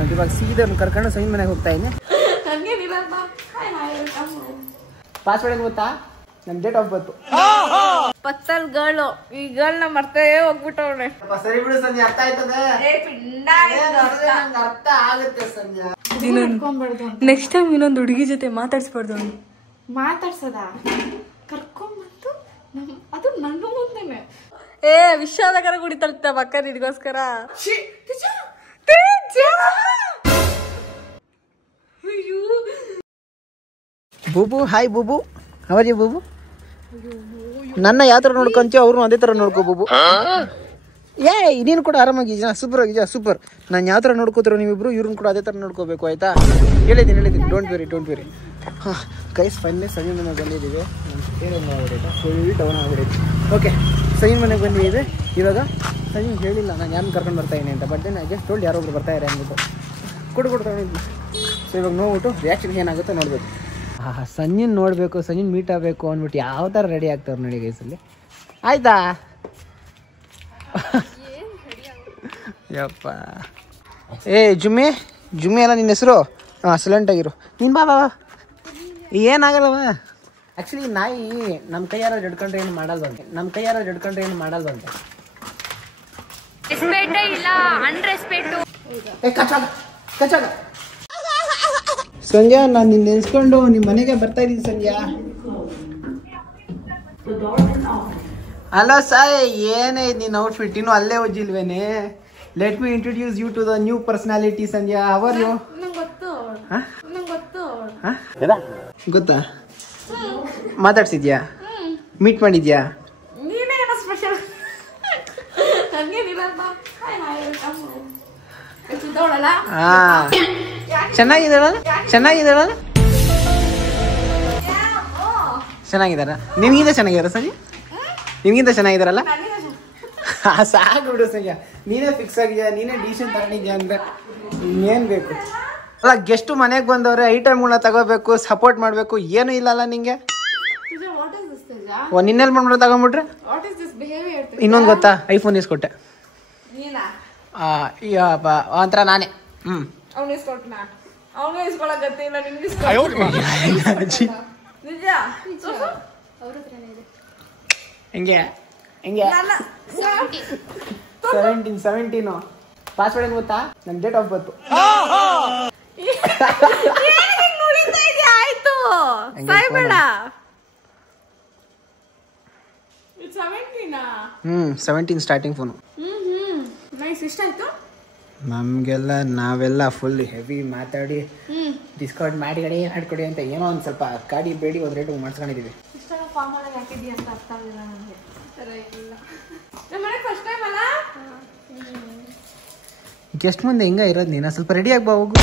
ಅನ್ನೋದು. ಇವಾಗ ಸೀದಾ ಕರ್ಕೊಂಡು ಸಂಜೆ ಮನೆಗೆ ಹೋಗ್ತಾ ಇದ್ದೀನಿ. ಪಾಸ್ವರ್ಡ್ ಏನು ಗೊತ್ತಾ? ನನ್ನ ಡೇಟ್ ಆಫ್ ಬರ್ತ್. ಪತ್ತಲ್ ಗರ್ಲು ಈ ಗರ್ಲ್ನ ಮರ್ತೇ ಹೋಗ್ಬಿಟ್ಟವ್ರೆ. ಸರಿ ಬಿಡು ಸಂಜೆ, ಅರ್ಥ ಆಯ್ತದೆ. ಅರ್ಥ ಆಗುತ್ತೆ ಸಂಜೆ. ನೆಕ್ಸ್ಟ್ ಟೈಮ್ ಇನ್ನೊಂದು ಹುಡುಗಿ ಜೊತೆ ಮಾತಾಡ್ಸ್ಬಾರ್ದು. ಮಾತಾಡ್ಸದ ಕರ್ಕೊಂಡ್ಬಂದು ಅದು ನನ್ನ ಮುಂದೆನೆ ವಿಶ್ವಾಸಕರ ಗುಡಿ ತಲುಪ್ತ ಬಕ್ಕ ನಿಡ್ಗೋಸ್ಕರ. ಬೂಬು, ಹಾಯ್ ಬೂಬು, ಅವರಿ ಬೂಬು. ನನ್ನ ಯಾವ ಥರ ನೋಡ್ಕೊಂತೀವಿ ಅವ್ರನ್ನ ಅದೇ ಥರ ನೋಡ್ಕೋ ಬೂಬು. ನೀನು ಕೂಡ ಆರಾಮಾಗಿದ್ಯಾ? ಸೂಪರ್ ಆಗಿದ್ಯಾ? ಸೂಪರ್. ನಾನು ಯಾವ ಥರ ನೋಡ್ಕೋತಿರೋ ನೀವಿಬ್ರು ಇವ್ರನ್ನ ಕೂಡ ಅದೇ ಥರ ನೋಡ್ಕೋಬೇಕು, ಆಯ್ತಾ? ಹೇಳಿದ್ದೀನಿ. Don't very. ಹಾಂ ಗೈಸ್, ಫೈನಲಿ ಸಂಜೆ ಮನೆಗೆ ಬಂದಿದ್ದೀವಿ. ಏನು ಆಗ್ಬಿಡೈತೆ, ಫುಲ್ ಡೌನ್ ಆಗ್ಬಿಡೈತೆ. ಓಕೆ, ಸಂಜೆ ಮನೆಗೆ ಬಂದಿದ್ದೀವಿ. ಇವಾಗ ಸಂಜೆ ಹೇಳಿಲ್ಲ ನಾನು ಯಾರನ್ನ ಕರ್ಕೊಂಡು ಬರ್ತಾಯಿದ್ದೀನಿ ಅಂತ, ಬಟ್ ನಾನು ಗೆಸ್ಟ್ ಟೋಲ್ಡ್ ಯಾರೊಬ್ರು ಬರ್ತಾಯಿದ್ದಾರೆ ಅಂದ್ಬಿಟ್ಟು ಕೊಡ್ತಾಯಿದ್ದೀನಿ. ಸೊ ಇವಾಗ ನೋಡ್ಬಿಟ್ಟು ರಿಯಾಕ್ಷನ್ ಏನಾಗುತ್ತೋ ನೋಡಬೇಕು. ಸಂಜೆನ ನೋಡಬೇಕು, ಸಂಜೆನ ಮೀಟ್ ಆಗಬೇಕು ಅಂದ್ಬಿಟ್ಟು ಯಾವ ಥರ ರೆಡಿ ಆಗ್ತಾವ್ರು ನೋಡಿ ಗೈಸಲ್ಲಿ. ಆಯ್ತಾ? ಯಪ್ಪ ಜುಮ್ಮಿ ಅಲ್ಲ ನಿನ್ನ ಹೆಸರು? ಹಾಂ, ಸೈಲೆಂಟ್ ಆಗಿರು ನೀನು. ಬಾ ಏನಾಗಲ್ಲವ. ಆ್ಯಕ್ಚುಲಿ ನಾಯಿ ನಮ್ಮ ಕೈಯಾರ ಜಡ್ಕೊಂಡ್ರೆ ಏನು ಮಾಡಲ್ವಂತೆ. ಕಚ್ಚಾಗ ಸಂಧ್ಯಾ, ನಾನು ನಿನ್ನ ನೆನೆಸ್ಕೊಂಡು ನಿಮ್ಮ ಮನೆಗೆ ಬರ್ತಾ ಇದ್ದೀನಿ ಸಂಧ್ಯಾ. ಅಲ್ಲ ಸಾಯ್, ಏನೇ ನಿನ್ನ ಔಟ್ಫಿಟ್ ಇನ್ನೂ ಅಲ್ಲೇ ಒಜ್ಜಿಲ್ವೇನೆ? Let me introduce you to the new personality Sandhya. ಅವರ್ ಯು? ಗೊತ್ತಾ? ಮಾತಾಡ್ಸಿದ್ಯಾ? ಮೀಟ್ ಮಾಡಿದ್ಯಾ? ಚೆನ್ನಾಗಿದಾರ? ನಿಮ್ಗಿಂತ ಚೆನ್ನಾಗಿದಾರ ಸಂಜೆ? ನಿಮ್ಗಿಂತ ಚೆನ್ನಾಗಿದಾರಲ್ಲ? ಸಾಕು ಬಿಡು ಸಂಜೆ, ನೀನೇ ಫಿಕ್ಸ್ ಆಗಿದ್ಯಾ, ನೀನೇ ಡಿಸಿಷನ್ ತಗೊಂಡಿದ್ಯಾ ಅಂದ್ರೆ ಇನ್ನೇನು ಬೇಕು? ಅಲ್ಲ, ಗೆಸ್ಟು ಮನೆಗೆ ಬಂದವ್ರೆ, ಐಟಮ್ಗಳನ್ನ ತಗೋಬೇಕು, ಸಪೋರ್ಟ್ ಮಾಡಬೇಕು, ಏನೂ ಇಲ್ಲಲ್ಲ ನಿಂಗೆ? ನಿನ್ನೆಲ್ಲಿ ಮಾಡ್ಬಿಟ್ಟು ತಗೊಂಡ್ಬಿಟ್ರೆ ಇನ್ನೊಂದು ಗೊತ್ತಾ? ಐಫೋನ್ ಇಸ್ಕೊಟ್ಟೆ ಒಂಥರ ನಾನೇ. ಹೆಂಗೆ 17 ಪಾಸ್ವರ್ಡ್ ಏನು ಗೊತ್ತಾ? ನನ್ನ ಡೇಟ್ ಆಫ್ ಬರ್ತ್. ಆಯ್ತು 17 ಸ್ಟಾರ್ಟಿಂಗ್ ಫೋನು. ನಮಗೆಲ್ಲ ನಾವೆಲ್ಲ ಫುಲ್ ಹೆವಿ ಮಾತಾಡಿ ಡಿಸ್ಕೌಂಟ್ ಮಾಡಿಕೊಡಿ ಅಂತ ಏನೋ ಒಂದು ಸ್ವಲ್ಪ ಗಾಡಿ ಬೇಡಿ ಒಂದು ರೇಟ್ ಮಾಡಿಸ್ಕೊಂಡಿದ್ದೀವಿ. ಗೆಸ್ಟ್ ಮುಂದೆ ಹೆಂಗ ಇರೋದು ನೀನು? ಸ್ವಲ್ಪ ರೆಡಿ ಆಗಿ ಬಾ ಹೋಗು.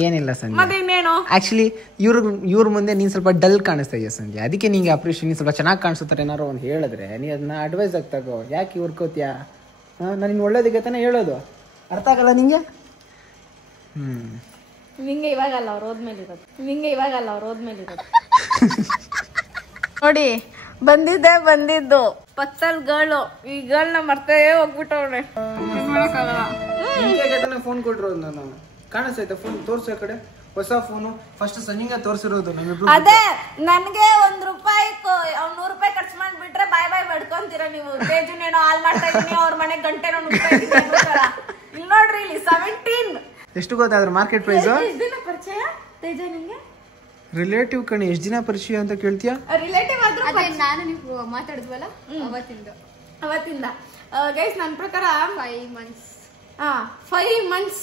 ಏನಿಲ್ಲ ಸಂಜೆ, ಆಕ್ಚುಲಿ ಇವ್ರ ಮುಂದೆ ನೀನ್ ಸ್ವಲ್ಪ ಡಲ್ ಕಾಣಿಸ್ತಾ ಇದೆಯಾ ಸಂಜೆ, ಅದಕ್ಕೆ ನಿಂಗೆ ಅಪ್ರಿಷಿಯೇಷನ್ ನೀನ್ ಸ್ವಲ್ಪ ಚೆನ್ನಾಗಿ ಕಾಣಿಸುತ್ತಾರೆ ಏನಾರು ಒಂದು ಹೇಳಿದ್ರೆ ನೀ ಅದನ್ನ ಅಡ್ವೈಸ್ ಆಗ್ತಾಗೋ. ಯಾಕೆ ಇವ್ರ್ಕೋತ್ಯಾ? ನಾನು ನಿನ್ ಒಳ್ಳೇದಕ್ಕೆ ತಾನೇ ಹೇಳೋದು, ಅರ್ಥ ಆಗಲ್ಲ ನಿಂಗೆ? ನಿಂಗೆ ಇವಾಗಲ್ಲ ಅವ್ರು ಹೋದ್ಮೇಲೆ ಇರೋದು. ನೋಡಿ ಬಂದಿದ್ದು ಪತ್ತಲ್ ಗರ್ಲು ಈ ಗರ್ಲ್ನ ಮರ್ತೇ ಹೋಗ್ಬಿಟ್ಟವ್ರೆ. ಫೋನ್ ಕೊಟ್ಟಿರೋದು ನಾನು, ಕಾಣಿಸ್ತೈತೆ ಫೋನ್ ತೋರ್ಸೋ ಕಡೆ, ಹೊಸ ಫೋನು ಫಸ್ಟ್ ಸಂಜೆಗೆ ತೋರಿಸಿರೋದು. ಅದೇ ನನ್ಗೆ ₹1 100 ರೂಪಾಯಿ ಖರ್ಚು ಮಾಡ್ಬಿಟ್ರೆ ಬಾಯ್ ಬಡ್ಕೊಂತೀರಾ ನೀವು. ತೇಜುನೇನೋ ಹಾಲ್ ಮಾಡ್ತಾ ಇದೀನಿ, ಅವ್ರ ಮನೆ ಗಂಟೆನೋ ಇಲ್ಲಿ ನೋಡ್ರಿ, ಇಲ್ಲಿ 17 ಎಷ್ಟು ಗೊತ್ತಾದ್ರು ಮಾರ್ಕೆಟ್ ಪ್ರೈಸ್? ಪರಿಚಯ ತೇಜ ನಿಂಗೆ? ರಿಲೇಟಿವ್ ಕಣಿ, ಎಷ್ಟು ದಿನ ಪರಿಚಯ ಅಂತ ಕೇಳ್ತೀಯಾ? ರಿಲೇಟಿವ್ ಆದ್ರೂ ನಾನು ನೀವು ಮಾತಾಡಿದ್ವಲ್ಲ ಅವತ್ತಿಂದ ಗೈಸ್ ನನ್ನ ಪ್ರಕಾರ 5 ಮಂತ್ಸ್. 5 ಮಂತ್ಸ್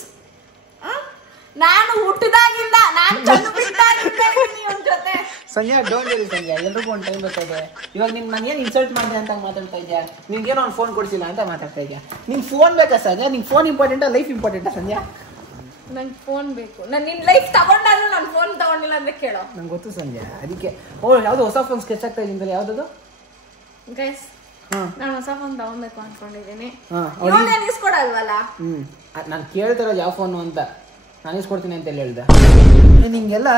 ನಾನು ಹುಟ್ಟಿದಾಗಿಂದ ನಾನು ಜೊತೆ. ಸಂಜೆ ಡೋಂಟ್ ಹೇಳಿ ಸಂಜೆ, ಎಲ್ರಿಗೂ ಒಂದು ಟೈಮ್ ಬರ್ತದೆ. ಇವಾಗ ನಾನು ಏನು ಇನ್ಸಲ್ಟ್ ಮಾಡಿದೆ ಅಂತ ಮಾತಾಡ್ತಾ ಇದ್ಯಾ? ನಿನ್ಗೇನೋ ಒಂದು ಫೋನ್ ಕೊಡ್ಸಿಲ್ಲ ಅಂತ ಮಾತಾಡ್ತಾ ಇದ್ಯಾ? ನಿನ್ ಫೋನ್ ಬೇಕಾ ಸಂಜೆ? ನಿನ್ ಫೋನ್ ಇಂಪಾರ್ಟೆಂಟಾ ಲೈಫ್ ಇಂಪಾರ್ಟೆಂಟಾ ಸಂಜೆ? ನಂಗೆ ಫೋನ್ ಬೇಕು. ನಾನು ನಿನ್ನ ಲೈಫ್ ತಗೊಂಡಾದ್ರೂ ನಾನು ಫೋನ್ ತಗೊಂಡಿಲ್ಲ ಅಂದ್ರೆ ಕೇಳೋ. ನಂಗೆ ಗೊತ್ತು ಸಂಜೆ, ಅದಕ್ಕೆ ಯಾವ್ದು ಹೊಸ ಫೋನ್ ಸ್ಕೆಚ್ ಆಗ್ತಾ ಇದ್ದೀನಿ. ಯಾವ್ದು ಗೈಸ್? ನಾನು ಹೊಸ ಫೋನ್ ತಗೊಬೇಕು ಅನ್ಕೊಂಡಿದ್ದೀನಿ. ನಾನು ಕೇಳ್ತಿರೋದು ಯಾವ ಫೋನು ಅಂತ. ನಾನು ಇಸ್ಕೊಡ್ತೀನಿ ಅಂತ ಹೇಳ್ದೆ. ಹಿಂಗೆಲ್ಲ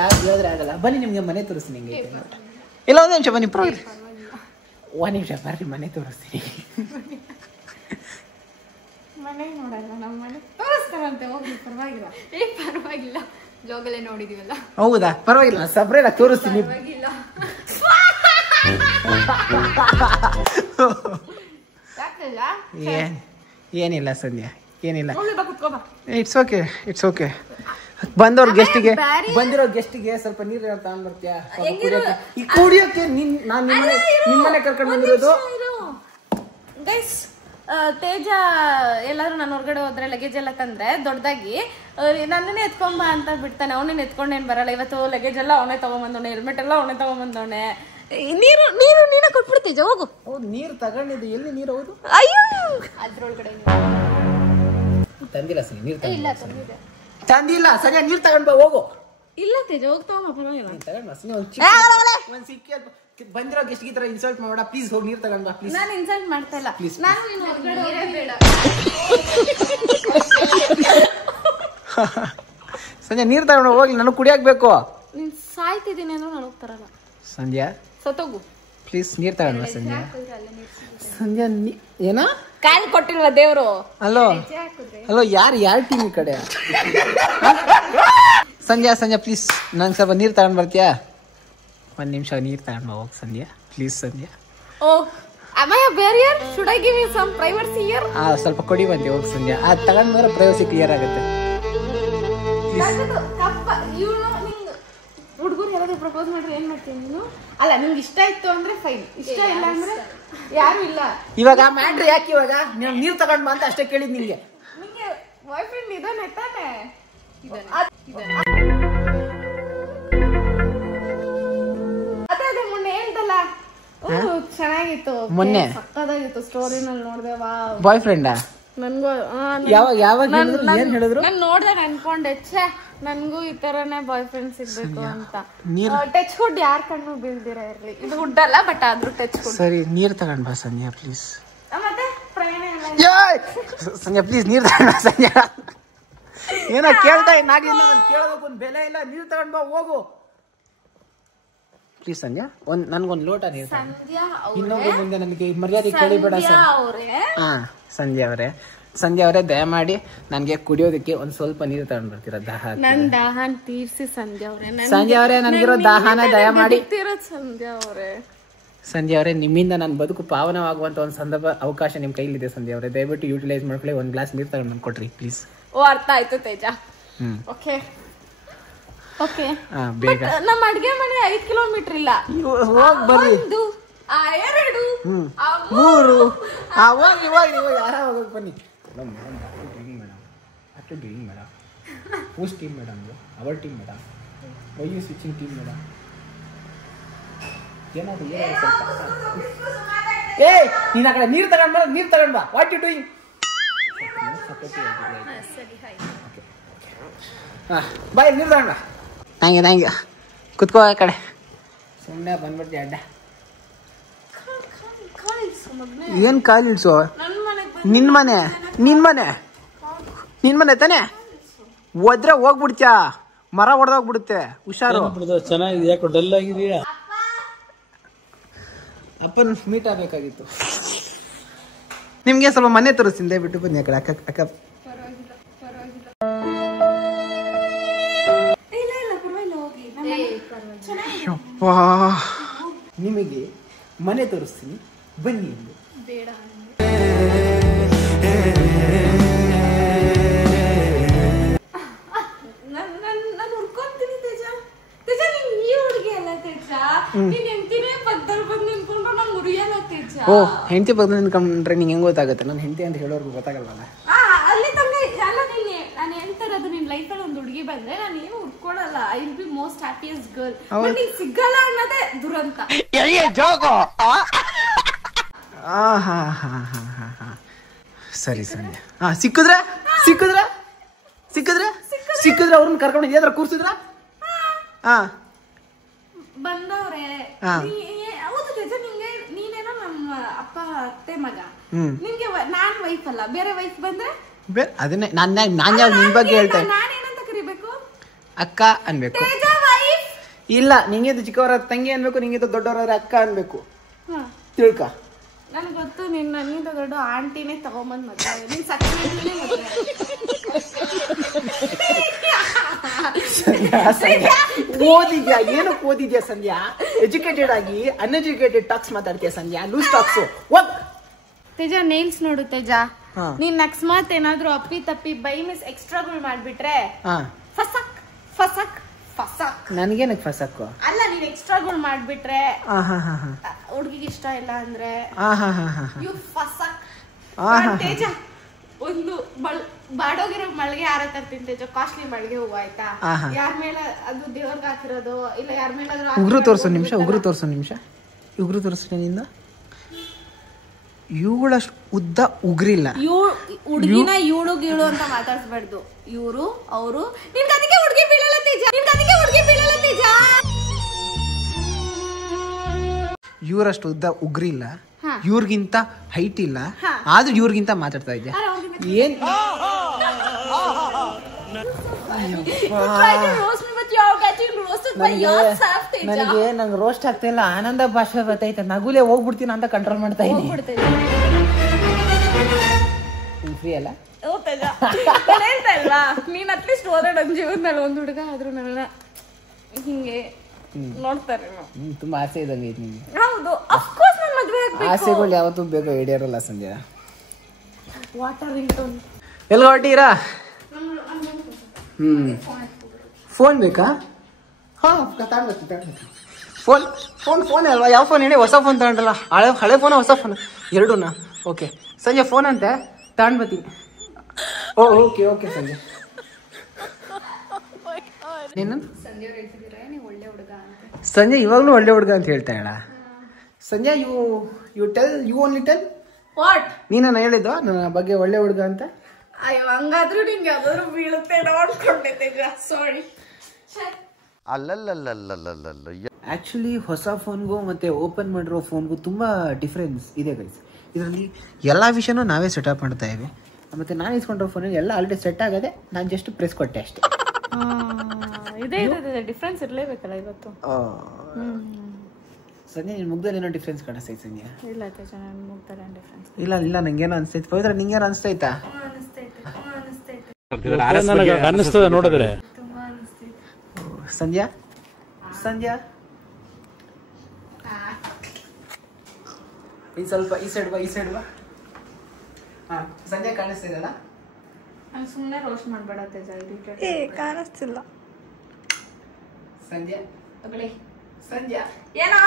ಯಾರು ಹೇಳಿದ್ರೆ ಆಗಲ್ಲ. ಬನ್ನಿ ನಿಮ್ಗೆ ಮನೆ ತೋರಿಸ್ತೀನಿ. ಹಿಂಗೆ ಇಲ್ಲ ಒಂದು ನಿಮಿಷ ಬನ್ನಿ, ಪರವಾಗಿಲ್ಲ. ಒಂದು ನಿಮಿಷ ಬರ್ರಿ, ಮನೆ ತೋರಿಸ್ತೀನಿ. ಮನೆ ನೋಡಲ್ಲ, ನಮ್ಮ ಮನೆ ತೋರಿಸ್ತಾರಂತೆ. ಹೋಗಿ, ಪರವಾಗಿಲ್ಲ. ಪರವಾಗಿಲ್ಲ, ಬ್ಲಾಗಲ್ಲೇ ನೋಡಿದೀವಲ್ಲ. ಹೌದಾ, ಪರವಾಗಿಲ್ಲ, ಸಪ್ರೇಟ್ ಆಗಿ ತೋರಿಸ್ತೀನಿ. ಪರವಾಗಿಲ್ಲ. ಏನಿಲ್ಲ ಸಂಧ್ಯಾ, ಏನಿಲ್ಲ. It's okay. ಬಂದಿರೋ ಗೆಸ್ಟಿಗೆ ಸ್ವಲ್ಪ ನೀರು ತಗೊಂಡ್ ಬರ್ತೀಯಾ? ಈ ಕುಡಿಯೋಕೆ ನಾನು ನಿಮ್ಮನೆ ಕರ್ಕೊಂಡು ಬಂದಿರೋದು. ಗೈಸ್, ತೇಜ ಎಲ್ಲಾದ್ರೂ ನಾನು ಹೊರಗಡೆ ಹೋದ್ರೆ ಲಗೇಜ್ ಎಲ್ಲ ತಂದ್ರೆ ದೊಡ್ಡದಾಗಿ ನನ್ನನ್ನೇ ಎತ್ಕೊಂಬ ಅಂತ ಬಿಡ್ತಾನೆ. ಅವನೇನ್ ಎತ್ಕೊಂಡೇನ್ ಬರಲ್ಲ. ಇವತ್ತು ಲಗೇಜ್ ಎಲ್ಲ ಅವನೇ ತಗೊಂಬಂದವನೆ, ಹೆಲ್ಮೆಟ್ ಎಲ್ಲ ಅವನೇ ತಗೊಂಬಂದವನೆ. ನೀನ ಕೊಟ್ಬಿಡ್ತೀಜ, ಹೋಗು. ಹೌದು, ನೀರು ತಗೊಂಡಿದ್ದು. ಎಲ್ಲಿ ನೀರು? ಹೌದು, ಅಯ್ಯೋ ಅದ್ರೊಳಗಡೆ ತಂದಿಲ್ಲ ಸರಿ, ನೀರು ತಂದಿಲ್ಲ. ಸರಿಯಾ, ನೀರು ತಗೊಂಡ್ ಬಾ, ಹೋಗು. ಇಲ್ಲ ತೇಜ, ಹೋಗ್ತಾವ ಪರವಾಗಿಲ್ಲ. ಬಂದಿರೋ ಗೆಸ್ಟ್ ಈ ತರ ಇನ್ಸಲ್ಟ್ ಮಾಡಬೇಡ ಪ್ಲೀಸ್. ಹೋಗಿ ನೀರು ತಗೊಂಡ್ ಬಾ ಪ್ಲೀಸ್. ನಾನು ಇನ್ಸಲ್ಟ್ ಮಾಡ್ತಾ ಇಲ್ಲ. ನಾನು ನೀನು ಹೊರಗಡೆ ಬೇಡ. ಸಂಧ್ಯಾ, ನೀರು ತಗೊಂಡು ಹೋಗ್ಲಿ, ನನಗೆ ಕುಡಿಯಾಕ್ಬೇಕು. ನೀನ್ ಸಾಯ್ತಿದ್ದೀನಿ ಅಂದ್ರೆ ನಾನು ಹೋಗ್ತಾರಲ್ಲ. ಸಂಧ್ಯಾ ಸತ್ತೋಗು ಪ್ಲೀಸ್, ನೀರು ತಗೊಂಡ್ ಬಾ ಸಂಧ್ಯಾ. ಸಂಧ್ಯಾ ಏನ ಕಾಲ್ ಕೊಟ್ಟಿಲ್ವ ದೇವ್ರು? ಹಲೋ, ಯಾರು ಟೀಮ್ ಈ ಕಡೆ? ಸಂಧ್ಯಾ ಪ್ಲೀಸ್, ನಂಗೆ ಸ್ವಲ್ಪ ನೀರು ತಗೊಂಡ್ ಬರ್ತೀಯಾ? ಒಂದು ನಿಮಿಷ ನೀರು ತಗೊಂಡ್ ಬಾ, ಹೋಗಿ ಸಂಧ್ಯಾ ಪ್ಲೀಸ್. ಸಂಧ್ಯಾ, ಓ am I a barrier? Should I give you some privacy here? ಸ್ವಲ್ಪ ಕೊಡಿ ಬಂದೆ, ಹೋಗಿ ಸಂಧ್ಯಾ. ಅದು ತಗೊಂಡ್ಮೇಲೆ ಪ್ರೈವಸಿ ಕ್ಲಿಯರ್ ಆಗುತ್ತೆ. ಹುಡುಗರು ಯಾರಾದ್ರೂ ಪ್ರಪೋಸ್ ಮಾಡ್ರೆ ಏನ್ ಮಾಡ್ತೀನಿ ನೀನು? ಅಲ್ಲ, ನಿಮ್ಗೆ ಇಷ್ಟ ಇತ್ತು ಅಂದ್ರೆ ಫೈನ್, ಇಷ್ಟ ಇಲ್ಲ ಅಂದ್ರೆ ಯಾರು ಇಲ್ಲ. ಇವಾಗ ಮ್ಯಾಟ್ರ್ ಯಾಕೆ? ಇವಾಗ ನೀರು ತಗೊಂಡ್ ಬಾ ಅಂತ ಅಷ್ಟೇ ಕೇಳಿದ್ ನಿಂಗೆ. ನಿಂಗೆ ಬಾಯ್ ಫ್ರೆಂಡ್ ಇದಾನೆ ತಾನೆ? ಅದೇ ಮೊನ್ನೆ ಹೇಳ್ದಲ್ಲ, ಚೆನ್ನಾಗಿತ್ತು, ಮೊನ್ನೆ ಸಕ್ಕದಾಗಿತ್ತು. ಸ್ಟೋರಿನಲ್ಲಿ ನೋಡ್ದೆ. ಬಾಯ್ ಫ್ರೆಂಡಾ? ನನ್ಗೂ ಯಾವಾಗ ಏನ್ ಹೇಳಿದ್ರು? ನಾನ್ ನೋಡ್ದಾಗ ಅನ್ಕೊಂಡೆ, ಛೇ ನನ್ಗೂ ಈ ತರನೇ ಬಾಯ್ ಫ್ರೆಂಡ್ ಸಿಗ್ಬೇಕು ಅಂತ. ಟಚ್ ಹುಡ್ ಯಾರ್ ಕಣ್ಣು ಬೀಳ್ದಿರ ಇರ್ಲಿ. ಇದು ಹುಡ್ ಅಲ್ಲ, ಬಟ್ ಆದ್ರೂ ಟಚ್ ಹುಡ್. ಸರಿ, ನೀರ್ ತಗೊಂಡ್ ಬಾ ಸಂಧ್ಯಾ ಪ್ಲೀಸ್. ಮತ್ತೆ ಪ್ರಯಾಣ ಸಂಧ್ಯಾ ಪ್ಲೀಸ್, ನೀರ್ ತಗೊಂಡ್ ಬಾ ಸಂಧ್ಯಾ. ಏನೋ ಕೇಳ್ತಾ ನಾಗಿಲ್ಲ, ಕೇಳೋದಕ್ಕೆ ಒಂದು ಬೆಲೆ ಇಲ್ಲ. ನೀರ್ ತಗೊಂಡ್ ಬಾ, ಹೋಗು ಪ್ಲೀಸ್ ಸಂಧ್ಯಾ. ನನ್ಗೊಂದು ಲೋಟ ನೀರು. ಇನ್ನೊಂದು ಮುಂದೆ ನನಗೆ ಮರ್ಯಾದೆ ಕೇಳಿಬೇಡ ಸರ್. ಸಂಧ್ಯಾ ಅವರೇ ದಯಮಾಡಿ ನನಗೆ ಕುಡಿಯೋದಕ್ಕೆ ಒಂದ್ ಸ್ವಲ್ಪ ನೀರು ತಗೊಂಡ್ ಬರ್ತೀರಾ? ನನ್ ದಾಹನ್ ತೀರ್ಸಿ ಸಂಧ್ಯಾ ಅವರೇ ನನಗಿರೋ ದಾಹನ ದಯಮಾಡಿ. ಸಂಧ್ಯಾ ಅವರೇ, ನಿಮ್ಮಿಂದ ನನ್ನ ಬದುಕು ಪಾವನವಾಗುವಂತ ಒಂದು ಸಂದರ್ಭ ಅವಕಾಶ ನಿಮ್ ಕೈಲಿದೆ ಸಂಧ್ಯಾ ಅವರೇ. ದಯವಿಟ್ಟು ಯೂಟಿಲೈಸ್ ಮಾಡ್ಕೊಳ್ಳಿ. ಒಂದ್ ಗ್ಲಾಸ್ ನೀರು ತಗೊಂಡ್ ಬಂದು ಕೊಡ್ರಿ ಪ್ಲೀಸ್. ಓ, ಅರ್ಥ ಆಯ್ತು ತೇಜ. ಓಕೆ ಬೇಗ. ನಮ್ಮ ಅಡ್ಗೆ ಮನೆ 5 ಕಿಲೋಮೀಟರ್ ಇಲ್ಲ. ಹೋಗ್ ಬರ್ರಿ. 1 2 3 ಇವಾಗ ಆರಾಮಾಗಿ ಬನ್ನಿ. Madam, whose team madam? Our team madam. Why you switching team madam? ಏನಾದ್ರು ನೀನ್ ಆ ಕಡೆ ನೀರು ತಗೊಂಡ್ ಬಾ. What you doing? ಬಾಯ್, ನೀರು ತಗೊಂಡ. Thank you. ಕುತ್ಕೋ ಆ ಕಡೆ. ಸುಮ್ಮನೆ ಬಂದ್ಬಿಡ್ತಿ ಅಡ್ಡ. ಏನ್ ಕಾಲ್ ಇಡ್ಸೋ? ನಿನ್ ಮನೆ ತಾನೆ? ಹೋದ್ರೆ ಹೋಗ್ಬಿಡ್ತ್ಯಾ, ಮರ ಹೊಡೆದೋಗ್ಬಿಡುತ್ತೆ. ಹುಷಾರು. ಚೆನ್ನಾಗಿದೆ, ಯಾಕೋ ಡಲ್ ಆಗಿದೆಯಾ? ಅಪ್ಪನ ಮೀಟ್ ಆಗ್ಬೇಕಾಗಿತ್ತು. ನಿಮ್ಗೆ ಸ್ವಲ್ಪ ಮನೆ ತೋರಿಸ್ತೀನಿ, ದಯವಿಟ್ಟು ಬನ್ನಿ ಆ ಕಡೆ. ಅಕ್ಕ ನಿಮಗೆ ಮನೆ ತೋರಿಸ್ತೀನಿ, ಬನ್ನಿ. ನಾನು ಹುಡ್ಕೊಂತೀನಿ ತೇಜ. ನೀನ್ ಈ ಹುಡುಗಿ ಅಲ್ಲ ತೇಜ. ನೀನ್ ಹೆಂಡತಿನೇ ಪಕ್ಕದಲ್ಲಿ ಬಂದು ನಿಂತ್ಕೊಂಡ್ರೆ ನಂಗೆ ಉರಿಯಲ್ಲ ತೇಜ. ಓ, ಹೆಂಡತಿ ಪಕ್ಕದಲ್ಲಿ ನಿಂತ್ಕೊಂಡ್ರೆ ನಿಂಗೆ ಹೆಂಗ್ ಗೊತ್ತಾಗುತ್ತೆ? ನನ್ನ ಹೆಂಡತಿ ಅಂತ ಹೇಳೋರ್ಗು ಗೊತ್ತಾಗಲ್ವಲ್ಲ. ಅಲ್ಲಿ ತಂದೆ ಅಲ್ಲ. ನಾನು ಹೇಳ್ತಾ ಇರೋದು, ನಿನ್ ಲೈಫಲ್ಲಿ ಒಂದು ಹುಡುಗಿ ಬಂದ್ರೆ ನಾನು ಏನು ಹುಡ್ಕೊಳಲ್ಲ. I will be most happiest girl. ನೀನ್ ಸಿಗಲ್ಲ ಅನ್ನೋದೇ ದುರಂತ. ಸರಿ ಸಿಕ್ಕಿದ್ರೆ ಅವ್ರನ್ನ ಕರ್ಕೊಂಡು ಏನಾರ ಕೂರ್ಸಿದ್ರ? ಬಂದವ್ರೆ. ಹೌದು ತೇಜ, ನೀನೇನೋ ನಮ್ಮ ಅಪ್ಪ ಅತ್ತೆ ಮಗ. ನಿಮ್ಗೆ ನಾನ್ ವೈಫ್ ಅಲ್ಲ, ಬೇರೆ ವೈಫ್ ಬಂದ್ರೆ ಅದನ್ನೇ ನಾನು ನಿನ್ ಬಗ್ಗೆ ಹೇಳ್ತೇನೆ. ನಾನೇನೋ ಅಕ್ಕ ಅನ್ಬೇಕು. ಇಲ್ಲ, ನಿಂಗೆ ಚಿಕ್ಕವರ ತಂಗಿ ಅನ್ಬೇಕು, ನಿಂಗೆ ದೊಡ್ಡವರಾದ್ರೆ ಅಕ್ಕ ಅನ್ಬೇಕು. ತಿಳ್ಕ. ನನಗೆ ಗೊತ್ತು, ನನ್ನಿಂದ ದೊಡ್ಡ ಆಂಟಿನೇ ತಗೊಂಬಂದ್ ಮದ್ವೆ ನೀನ್ ಸಕ್ಕರೆ ಓದಿದ್ಯಾ? ಏನಕ್ಕೆ ಓದಿದ್ಯಾ ಸಂಧ್ಯಾ? ಎಜುಕೇಟೆಡ್ ಆಗಿ ಅನ್ಎಜುಕೇಟೆಡ್ ಟಾಕ್ಸ್ ಮಾತಾಡ್ತೀಯ ಸಂಧ್ಯಾ, ಲೂಸ್ ಟಾಕ್ಸ್. ತೇಜ ನೇಲ್ಸ್ ನೋಡು ತೇಜ, ನೀನ್ ಅಕಸ್ಮಾತ್ ಏನಾದ್ರು ಅಪ್ಪಿ ತಪ್ಪಿ ಬೈ ಮಿಸ್ ಎಕ್ಸ್ಟ್ರಾಗಳು ಮಾಡ್ಬಿಟ್ರೆ ಫಸಕ್ ಫಸಕ್ ಫಸಕ್. ನನ್ಗೇನಕ್ ಫಸಕ್ಕು? ಅಲ್ಲ, ನೀನ್ ಎಕ್ಸ್ಟ್ರಾಗಳು ಮಾಡ್ಬಿಟ್ರೆ ಹುಡ್ಗಿಗೆ ಇಷ್ಟ ಇಲ್ಲ ಅಂದ್ರೆ ಯು ಫಸಕ್. ತೇಜ ಒಂದು ಬಾಡೋಗಿರೋ ಮಳ್ಗೆ ಹಾರ ತರ್ತೀನಿ ತೇಜ, ಕಾಸ್ಟ್ಲಿ ಮಳ್ಗೆ ಹೂವು ಆಯ್ತಾ? ಯಾರ ಮೇಲೆ ಅದು ದೇವ್ರಿಗೆ ಹಾಕಿರೋದು ಇಲ್ಲ ಯಾರ ಮೇಲಾದ್ರೂ ಉಗುರು ತೋರ್ಸೋ ನಿಮಿಷ, ಉಗುರು ತೋರ್ಸೋ ನಿಮಿಷ, ಉಗುರು ತೋರ್ಸೋ ನಿಂದ. ಇವುಗಳಷ್ಟು ಉದ್ದ ಉಗ್ರಿಲ್ಲ. ಹುಡುಗಿನ ಇವಳು ಗೀಳು ಅಂತ ಮಾತಾಡ್ಸ್ಬಾರ್ದು. ಇವ್ರು ಅವರು ನಿನ್ ಅದಕ್ಕೆ ಹುಡುಗಿ ಬೀಳಲ್ಲ ತೇಜ, ನಿನ್ ಅದಕ್ಕೆ ಹುಡುಗಿ ಬೀಳಲ್ಲ ತೇಜ. ಇವ್ರಷ್ಟು ಉದ್ದ ಉಗ್ರಿಲ್ಲ, ಇವ್ರಿಗಿಂತ ಹೈಟ್ ಇಲ್ಲ, ಆದ್ರೂ ಇವ್ರಿಗಿಂತ ಮಾತಾಡ್ತಾ ಇದ್ಯಾ ಏನ್? ನನಗೆ ನಂಗೆ ರೋಸ್ಟ್ ಆಗ್ತಾ ಇಲ್ಲ, ಆನಂದ ಭಾಷೆ ಬರ್ತೈತೆ, ನಗುಲೇ ಹೋಗ್ಬಿಡ್ತೀನಿ ಅಂತ ಕಂಟ್ರೋಲ್ ಮಾಡ್ತಾ ಇದ್ದೀನಿ. ಫ್ರೀ ಅಲ್ಲ ಹೇಳ್ತಾ ಇಲ್ವಾ, ನೀನ್ ಅಟ್ಲೀಸ್ಟ್ ಹೋದ್ರೆ ನನ್ ಜೀವನದಲ್ಲಿ ಒಂದ್ ಹುಡುಗ ಆದ್ರೂ ನನ್ನ ಹಿಂಗೆ ನೋಡ್ತಾರೆ. ತುಂಬಾ ಆಸೆ ಇದ್ದಂಗೆ ಐತಿ ನಿಮ್ಗೆ. ಹೌದು, ಅಫ್ಕೋರ್ಸ್ ನನ್ನ ಮದ್ವೆ ಆಗ್ಬೇಕು. ಆಸೆಗಳು ಯಾವತ್ತೂ ಬೇಗ ಈಡೇರಲ್ಲ ಸಂಧ್ಯಾ. ವಾಟರ್ ರಿಂಗ್ಟೋನ್ ಎಲ್ಲ ಹೊರಟೀರಾ? ಫೋನ್ ಬೇಕಾ? ಹಾ ತಗೊಂಡ್ಬರ್ತೀನಿ. ಫೋನ್ ಫೋನ್ ಫೋನ್ ಅಲ್ವಾ? ಯಾವ ಫೋನ್ ಹೇಳಿ? ಹೊಸ ಫೋನ್ ತಗೊಂಡ್ರಲ್ಲ, ಹಳೆ ಫೋನ್ ಹೊಸ ಫೋನ್ ಎರಡೂನಾ? ಓಕೆ ಸಂಜೆ ಫೋನ್ ಅಂತೆ ತಗೊಂಡ್ಬರ್ತೀನಿ. ಓಕೆ ಓಕೆ ಸಂಜೆ. ನೀನು ಸಂಜೆ ಇವಾಗ್ಲೂ ಒಳ್ಳೆ ಹುಡುಗ ಅಂತ ಹೇಳ್ತಾ ಹೇಳ ಸಂಜೆ. You tell, you only tell what? ನೀನ ಹೇಳಿದ್ದು ನನ್ನ ಬಗ್ಗೆ ಒಳ್ಳೆ ಹುಡುಗ ಅಂತ. ಅಯ್ಯೋ, ಹಂಗಾದ್ರೂ ನಿಂಗೆ ಯಾವ್ದಾದ್ರು ಬೀಳುತ್ತೆ ನೋಡ್ಕೊಂಡೆ ತೇಜ, ಸಾರಿ. ಆಕ್ಚುಲಿ ಹೊಸ ಫೋನ್ಗೂ ಮತ್ತೆ ಓಪನ್ ಮಾಡಿರೋ ಫೋನ್ಗೂ ತುಂಬಾ ಡಿಫ್ರೆನ್ಸ್ ಇದೆ ಗೈಸ್. ಇದರಲ್ಲಿ ಎಲ್ಲ ವಿಷಯನೂ ನಾವೇ ಸೆಟಪ್ ಮಾಡ್ತಾ ಇವೆ. ಮತ್ತೆ ನಾನು ಇಸ್ಕೊಂಡಿರೋ ಫೋನಲ್ಲಿ ಎಲ್ಲ ಆಲ್ರೆಡಿ ಸೆಟ್ ಆಗದೆ, ನಾನು ಜಸ್ಟ್ ಪ್ರೆಸ್ ಕೊಟ್ಟೆ ಅಷ್ಟೇ. ಇದೆ ಡಿಫ್ರೆನ್ಸ್ ಇರಲೇಬೇಕಲ್ಲ ಇವತ್ತು. ಸಂಜೆ ನಿನ್ ಮುಗ್ದಲ್ಲಿ ಏನೋ ಡಿಫ್ರೆನ್ಸ್ ಕಾಣಿಸ್ತೈತೆ ಸಂಜೆ. ಇಲ್ಲ ತೇಜ, ನನ್ನ ಮುಗ್ದಲ್ಲಿ ಡಿಫ್ರೆನ್ಸ್ ಇಲ್ಲ ಇಲ್ಲ, ನಂಗೇನೋ ಅನ್ಸ್ತೈತೆ. ಪವಿತ್ರ ನಿಂಗೇನೋ ಅನ್ಸ್ತೈತಾ? ಅನ್ನಿಸ್ತದ ನೋಡಿದ್ರೆ. ಸಂಧ್ಯಾ ಸಂಧ್ಯಾ ಈ ಸ್ವಲ್ಪ ಈ ಸೈಡ್ ಬಾ, ಈ ಸೈಡ್ ಬಾ. ಹಾ ಸಂಧ್ಯಾ ಕಾಣಿಸ್ತಾ ಇದೆಯಲ್ಲ? ನಾನು ಸುಮ್ಮನೆ ರೋಸ್ಟ್ ಮಾಡಬೇಡ ತೇಜ, ಕಾಣಿಸ್ತಿಲ್ಲ. ಸಂಧ್ಯಾ ತಗೊಳ್ಳಿ. ಸಂಧ್ಯಾ ಏನೋ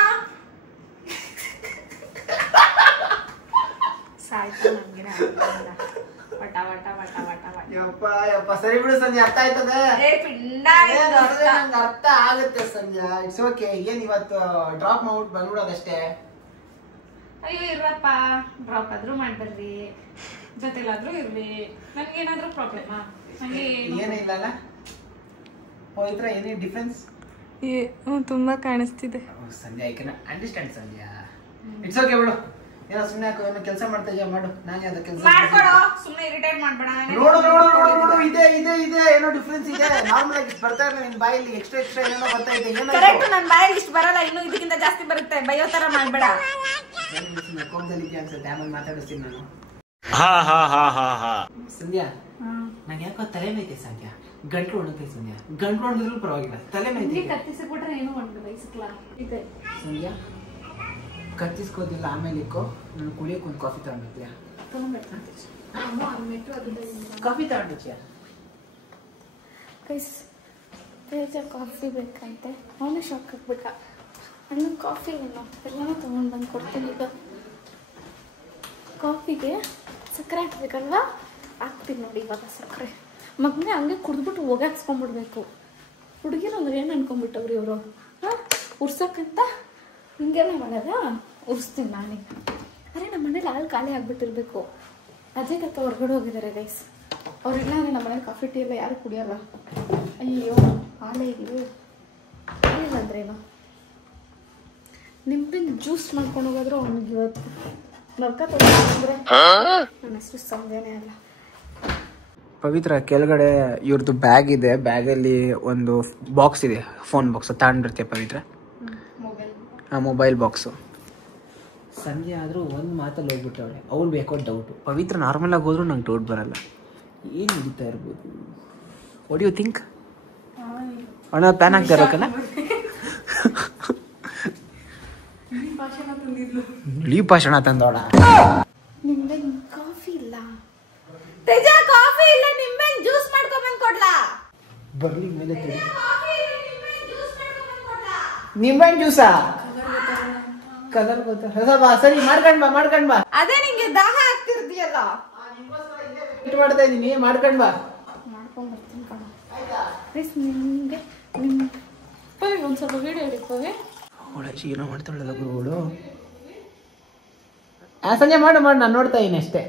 ಸಾಯ್ತು ನಮ್ಗೆ ವಟ ವಟ ವಟ ವಟ ವಟ. ಯಪ್ಪ ಯಪ್ಪ, ಸರಿ ಬಿಡು ಸಂಧ್ಯಾ, ಅರ್ಥ ಆಯ್ತದೆ. ನಂಗೆ ಅರ್ಥ ಆಗುತ್ತೆ ಸಂಧ್ಯಾ, ಇಟ್ಸ್ ಓಕೆ. ಏನ್ ಇವತ್ತು ಡ್ರಾಪ್ ಮಾಡ್ಬಿಟ್ಟು ಬಂದ್ಬಿಡೋದಷ್ಟೇ. ಅಯ್ಯೋ ಇರಪ್ಪ, ಡ್ರಾಪ್ ಆದ್ರೂ ಮಾಡ್ಬರ್ರಿ, ಜೊತೆಲಾದ್ರೂ ಇರ್ಲಿ, ನನ್ಗೇನಾದ್ರೂ ಪ್ರಾಬ್ಲಮಾ? ನಂಗೆ ಏನಿಲ್ಲಲ್ಲ ಪವಿತ್ರ, ಏನೇ ಡಿಫ್ರೆನ್ಸ್? ತುಂಬಾ ಕಾಣಿಸ್ತಿದೆ Sandhya. I can understand Sandhya, it's okay ಬಿಡು. ಏನೋ ಸುಮ್ಮನೆ ಏನೋ ಕೆಲಸ ಮಾಡ್ತಾ ಇದೆಯಾ, ಮಾಡು. ನಾನೇ ಅದ ಕೆಲಸ ಮಾಡ್ಕೊಡೋ, ಸುಮ್ಮನೆ ಇರಿಟೇಟ್ ಮಾಡ್ಬೇಡ. ನೋಡು ನೋಡು ನೋಡು ನೋಡು, ಇದೆ ಇದೆ ಇದೆ, ಏನೋ ಡಿಫ್ರೆನ್ಸ್ ಇದೆ. ನಾರ್ಮಲ್ ಆಗಿ ಬರ್ತಾ ಇಲ್ಲ ನಿನ್ ಬಾಯಲ್ಲಿ, ಎಕ್ಸ್ಟ್ರಾ ಎಕ್ಸ್ಟ್ರಾ ಏನೋ ಬರ್ತಾ ಇದೆ. ಏನೋ ಕರೆಕ್ಟ್, ನನ್ನ ಬಾಯಲ್ಲಿ ಇಷ್ಟು ಬರಲ್ಲ, ಇನ್ನು ಇದಕ್ಕಿಂತ ಜಾಸ್ತಿ ಬರುತ್ತೆ. ಬೈಯೋ ತರ ಮಾಡ್ಬೇಡ. ಕೋಪದಲ್ಲಿ ಇದೆಯಾ ಅನ್ಸುತ್ತೆ, ಆಮೇಲೆ ಮಾತಾಡಿಸ್ತೀನಿ ನಾನು. ಸಂಧ್ಯಾ, ನಂಗೆ ಯಾಕೋ ತಲೆ ಮೇಯ್ತೆ ಸಂಧ್ಯಾ, ಗಂಟ್ಲು ಒಣಗೈತೆ ಸಂಧ್ಯಾ. ಗಂಟ್ಲು ಒಣಗಿದ್ರು ಪರವಾಗಿಲ್ಲ, ತಲೆ ಮೇಯ್ತೆ. ಕತ್ತಿಸಿಬಿಟ್ರೆ ಏನು ಒಂದು ಬೈಸಿಕ್ಲಾ ಇದೆ ಸಂಧ್ಯಾ. ಕತ್ತಿಸ್ಕೋದಿಲ್ಲ, ಆಮೇಲೆ ಇಕ್ಕೋ. ನಾನು ಕುಡಿಯೋಕೆ ಒಂದು ಕಾಫಿ ತಗೊಂಡ್ಬಿಡ್ತೀಯಾ? ಕಾಫಿ ತಗೊಂಡ್ಬಿಡ್ತೀಯಾ? ಗೈಸ್, ತೇಜ ಕಾಫಿ ಬೇಕಂತೆ, ಅವನೇ ಶಾಕ್ ಹಾಕ್ಬೇಕಾ? ಅಣ್ಣನ ಕಾಫಿ ಏನು ಎಲ್ಲನೂ ತೊಗೊಂಡು ಬಂದು ಕೊಡ್ತೀನಿ. ಈಗ ಕಾಫಿಗೆ ಸಕ್ಕರೆ ಹಾಕ್ಬೇಕಲ್ವಾ? ಹಾಕ್ತೀನಿ ನೋಡಿ ಇವಾಗ ಸಕ್ಕರೆ. ಮಗನೇ ಹಂಗೆ ಕುಡಿದ್ಬಿಟ್ಟು ಹೋಗಾಕ್ಸ್ಕೊಂಡ್ಬಿಡ್ಬೇಕು. ಹುಡುಗಿರು ಅಂದ್ರೆ ಏನು ಅನ್ಕೊಂಡ್ಬಿಟ್ಟವ್ರಿ ಇವರು? ಹಾಂ, ಉರ್ಸಕ್ಕಂತ ಹಿಂಗೆಲ್ಲ ಮಾಡೋದ? ಉರ್ಸ್ತೀನಿ ನಾನೀಗ. ಅರೆ, ನಮ್ಮ ಮನೇಲಿ ಹಾಲು ಖಾಲಿ ಆಗಿಬಿಟ್ಟಿರ್ಬೇಕು. ಅಜಯ್ ಕತ್ತ ಹೊರಗಡೆ ಹೋಗಿದ್ದಾರೆ ಗೈಸ್. ಅವ್ರಿಲ್ಲ ಅಂದರೆ ನಮ್ಮ ಮನೇಲಿ ಕಾಫಿ ಟೀ ಎಲ್ಲ ಯಾರು ಕುಡಿಯೋಲ್ಲ. ಅಯ್ಯೋ, ಹಾಲೇ ಇಲ್ಲ. ಹಾಲಿಲ್ಲ ಅಂದ್ರೇನು? ನಿಂಬಿನ ಜ್ಯೂಸ್ ಮಾಡ್ಕೊಂಡು ಹೋಗೋದ್ರು ಅವ್ನಿಗೆ ಇವತ್ತು ನರ್ಕ ತೊಗೊಂಡ್ರೆ ನನ್ನ ಹೆಸರು ಸಂಧ್ಯಾನೇ ಅಲ್ಲ. ಪವಿತ್ರ ಕೆಳಗಡೆ ಇವ್ರದ್ದು ಬ್ಯಾಗ್ ಇದೆ, ಬ್ಯಾಗಲ್ಲಿ ಒಂದು ಬಾಕ್ಸ್ ಇದೆ, ಫೋನ್ ಬಾಕ್ಸ್ ತಗೊಂಡಿರ್ತೀಯ ಪವಿತ್ರ, ಮೊಬೈಲ್ ಬಾಕ್ಸು. ಸಂಜೆ ಆದರೂ ಒಂದು ಮಾತಲ್ಲಿ ಹೋಗ್ಬಿಟ್ಟವಳೆ, ಅವ್ಳು ಬೇಕೋ ಡೌಟು. ಪವಿತ್ರ ನಾರ್ಮಲಾಗಿ ಹೋದ್ರೂ ನಂಗೆ ಡೌಟ್ ಬರಲ್ಲ, ಏನು ನಡೀತಾ ಇರ್ಬೋದು. What you think? ಅಣ್ಣ ಪ್ಯಾನ್ ಆಗ್ತಾ ಇರೋಕಲ್ಲ, ಇಳಿ ಭಾಷಣ ತಂದೋಳ. ನಿಂಬೆ ಕಾಫಿ ಇಲ್ಲ, ತೇಜ ಕಾಫಿ ಇಲ್ಲ, ನಿಂಬೆ ಜ್ಯೂಸ್ ಮಾಡ್ಕೊಂಡ್ ಕೊಡ್ಲಾ? ಬರ್ಲಿ ಮೇಲೆ ನಿಂಬೆಹಣ್ಣು ಜ್ಯೂಸಾ? ಕಲರ್ ಗೊತ್ತಾ? ಸರಿ ಮಾಡ್ಕೊಂಡ್ ಬಾ. ಅದೇ ನಿಂಗೆ ದಾಹ ಆಗ್ತಿರ್ತೀಯಲ್ಲ, ಇಟ್ಟು ಮಾಡ್ತಾ ಇದೀನಿ, ಮಾಡ್ಕೊಂಡ್ ಬಾ. ಒಂದ್ ಸ್ವಲ್ಪ ವಿಡಿಯೋ ಹಿಡಿಕೋವೆ. ಏನೋ ಮಾಡ್ತಾಳಲ್ಲ ಗುರುಗಳು. ಸಂಜೆ ಮಾಡು ನಾನು ನೋಡ್ತಾ ಇದೀನಿ ಅಷ್ಟೇ.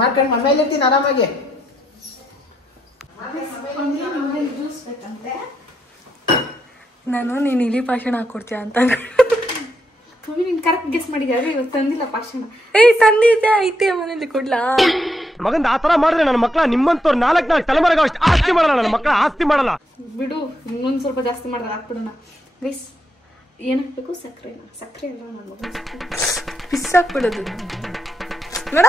ಮಾಡ್ಕೊಂಡ್ ಮೇಲೆ ಇರ್ತೀನಿ ಆರಾಮಾಗಿ. ನಾನು ನೀನು ಇಲಿ ಭಾಷಣ ಹಾಕೊಡ್ತೀಯ ಅಂತ ನೀನ್ ಕರೆಕ್ಟ್ ಗೆಸ್ ಮಾಡಿದ್ಯಾರು, ಇವತ್ತು ತಂದಿಲ್ಲ ಭಾಷಣ. ತಂದಿದ್ದೆ ಐತೆ ಮನೇಲಿ ಕೊಡ್ಲಾ? ಮಗಂದ ಆತರ ಮಾಡಿದ್ರೆ ನನ್ನ ಮಕ್ಕಳ ನಿಮ್ಮಂತವ್ರು 4 ತಲೆಮಾರಿಗೆ ಅಷ್ಟು ಆಸ್ತಿ ಮಾಡಲ್ಲ, ನನ್ನ ಮಕ್ಕಳ ಆಸ್ತಿ ಮಾಡಲ್ಲ. ಬಿಡು, ಇನ್ನೊಂದ್ ಸ್ವಲ್ಪ ಜಾಸ್ತಿ ಮಾಡಿದ್ರೆ ಹಾಕ್ಬಿಡೋಣ. ಗೈಸ್ ಏನ್ ಹಾಕ್ಬೇಕು? ಸಕ್ಕರೆ ಎಲ್ಲ ನನ್ನ ಮಗನ ಪಿಸ್ ಹಾಕ್ಬಿಡೋದು ನೋಡ.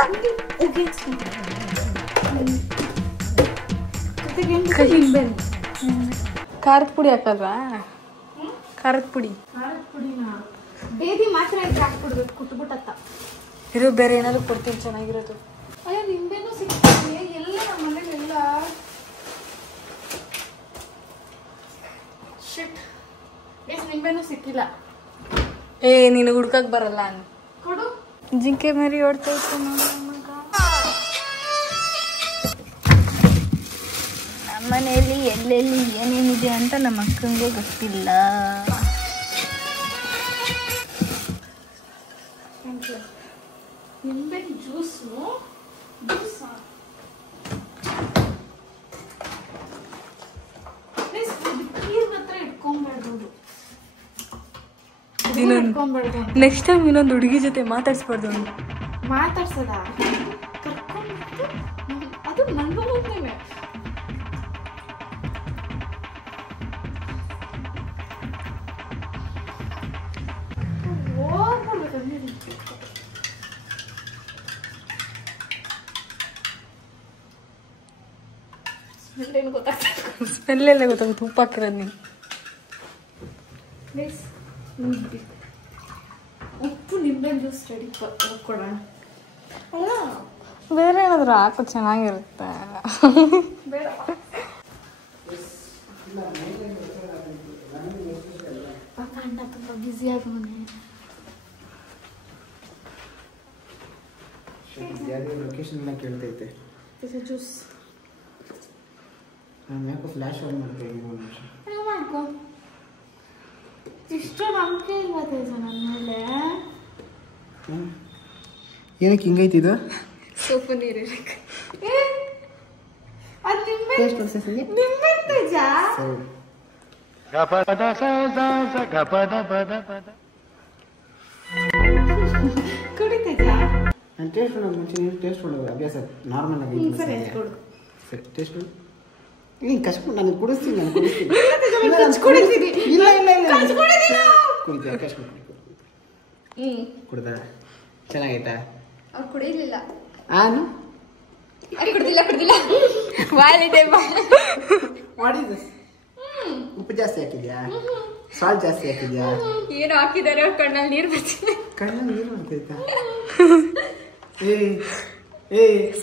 ಖಾರದ ಪುಡಿ ಹಾಕಲ್ವಾ? ಖಾರದ ಪುಡಿನ ಬೇದಿ ಮಾತ್ರ ಹಾಕ್ಬಿಡ್ಬೇಕು, ಕುಟ್ಬಿಟ್ಟತ್ತ. ಇರೋ ಬೇರೆ ಏನಾದ್ರು ಕೊಡ್ತೀನಿ ಚೆನ್ನಾಗಿರೋದು. ಅಯ್ಯೋ ನಿಂಬೆನೂ ಸಿಗ್ತದೆ ಎಲ್ಲ ನಮ್ಮ ಮನೇಲೆಲ್ಲ. ಶಿಟ್, ನಿಂಬೆನೂ ಸಿಕ್ಕಿಲ್ಲ. ನೀನು ಹುಡ್ಕಕ್ ಬರಲ್ಲ ಕೊಡು. ಜಿಂಕೆ ಮರಿ ಓಡ್ತಾ ಇತ್ತು ನಮ್ಮನೇಲಿ ಎಲ್ಲೆಲ್ಲಿ ಏನೇನಿದೆ ಅಂತ ನಮ್ಮ ಅಕ್ಕಂಗೆ ಗೊತ್ತಿಲ್ಲ. ನಿಂಬೆ ಜ್ಯೂಸು ಹತ್ರ ಇಟ್ಕೊಂಡ್ಬಿಡ್ಬೋದು. ನೆಕ್ಸ್ಟ್ ಟೈಮ್ ಇನ್ನೊಂದು ಹುಡುಗಿ ಜೊತೆ ಮಾತಾಡ್ಸ್ಬಾರ್ದು. ಮಾತಾಡ್ಸದ ಅದು ನಂಗೂ ಮುಂದೆನೆ. ಸ್ಮೆಲ್ಲೆಲ್ಲ ಗೊತ್ತಾಗುತ್ತೆ, ಉಪ್ಪು ಹಾಕಿರೋದು ನೀನು. ಉಪ್ಪು ನಿಂಬೆ ಜ್ಯೂಸ್ ರೆಡಿ ಕೊಡೋಣ. ಬೇರೆ ಏನಾದ್ರು ಹಾಕು, ಚೆನ್ನಾಗಿರುತ್ತೆ. ಬೇಡ, ಪಾಪ ಅಣ್ಣ ತುಂಬಾ ಬ್ಯುಸಿ ಆಗೋನೆ. ಲೊಕೇಶನ್ ಕೇಳ್ತೈತೆ. ಜ್ಯೂಸ್ ಯಾಕೋ ಫ್ಲಾಶ್ ಆನ್ ಮಾಡ್ತಾ ಮಾಡ್ಕೊ. ಇಷ್ಟು ನಂಬಿಕೆ ಇಲ್ವಾ ತೇಜ ನನ್ನ ಮೇಲೆ? ಏನಕ್ಕೆ ಹಿಂಗೈತಿದು? ಸೊಪ್ಪು ನೀರು ಅದು ನಿಂಬೆ ತೇಜ. ಕುಡಿ ತೇಜ. ನಾನು ಟೇಸ್ಟ್ ಮಾಡೋದು ಮುಂಚೆ ನೀವು ಟೇಸ್ಟ್ ಮಾಡೋದು ಅಭ್ಯಾಸ ನಾರ್ಮಲ್ ಆಗಿ. ಸರಿ ಟೇಸ್ಟ್ ಮಾಡು. ನೀನು ಕಷ್ಟ ನಾನು ಕುಡಿಸ್ತೀನಿ, ನಾನು ಕುಡಿಸ್ತೀನಿ. ಇಲ್ಲ ಕುಡಿತೀಯ? ಕಷ್ಟ ಕುಡ್ದ ಚೆನ್ನಾಗೈತಾ? ಅವ್ರು ಕುಡಿಲಿಲ್ಲ. ನಾನು ಕುಡ್ದಿಲ್ಲ ವಾಲಿಡೆ ಮಾಡಿದ್ದು. ಉಪ್ಪು ಜಾಸ್ತಿ ಹಾಕಿದ್ಯಾ? ಸಾಲ್ಟ್ ಜಾಸ್ತಿ ಹಾಕಿದ್ಯಾ? ಏನು ಹಾಕಿದಾರೆ? ಕಣ್ಣಲ್ಲಿ ನೀರು ಬರ್ತಿದೆ. ಕಣ್ಣಲ್ಲಿ ನೀರು ಬರ್ತೈತಾ?